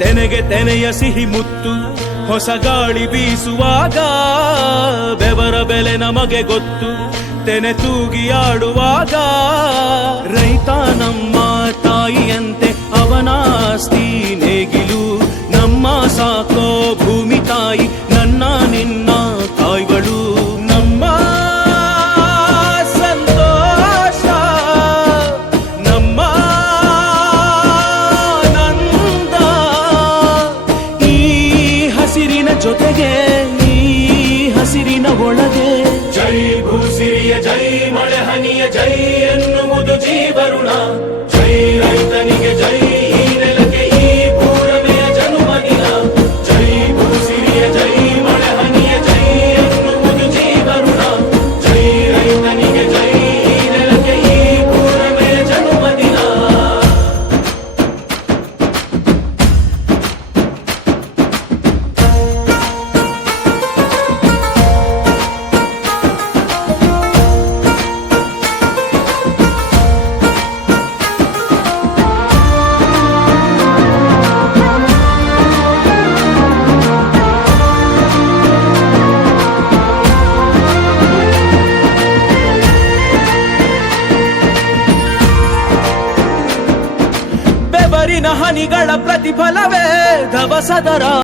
ತೆನೆಗೆ ತೆನೆಯ ಸಿಹಿ ಮುತ್ತು ಹೊಸ ಗಾಳಿ ಬೀಸುವಾಗ ಬೆವರ ಬೆಲೆ ನಮಗೆ ಗೊತ್ತು ತೆನೆ ತೂಗಿ ಆಡುವಾಗ ರೈತ ನಮ್ಮ ತಾಯಿಯಂತೆ ಅವನಾಸ್ತಿ ನೇಗಿಲು ನಮ್ಮ ಸಾಕೋ ಭೂಮಿ ತಾಯಿ ನನ್ನ ನಿನ್ನ ತಾಯ್ಗಳು ನಮ್ಮ ಸಂತೋಷ ನಮ್ಮ ನಂದ ಈ ಹಸಿರಿನ ಜೊತೆಗೆ ಈ ಹಸಿರಿನ ಒಳಗೆ ಜೈ ಭೂಸಿರಿಯ ಜೈ ಮಳೆ ಹನಿಯ ಜೈ ಎನ್ನುವುದು ಜೀವರುಣ ಜೈ ರೈತನಿಗೆ ಜೈ ಈ ನೆಲಕ್ಕೆ ಈ ಪೂರಮೆಯ ಜನುಮದಿನ ಜೈ ಭೂಸಿರಿಯ ಜೈ ಮಳೆ ಹನಿಯ ಜೈ ಎನ್ನುವುದು ಜೀವರುಣ ಜೈ ರೈತನಿಗೆ ಜೈ ಈ ನೆಲಕ್ಕೆ ಈ ಪೂರಮೆಯ ಜನುಮದಿನ ಬೆವರಿನ ಹನಿಗಳ ಪ್ರತಿಫಲವೇ ಧವಸದರ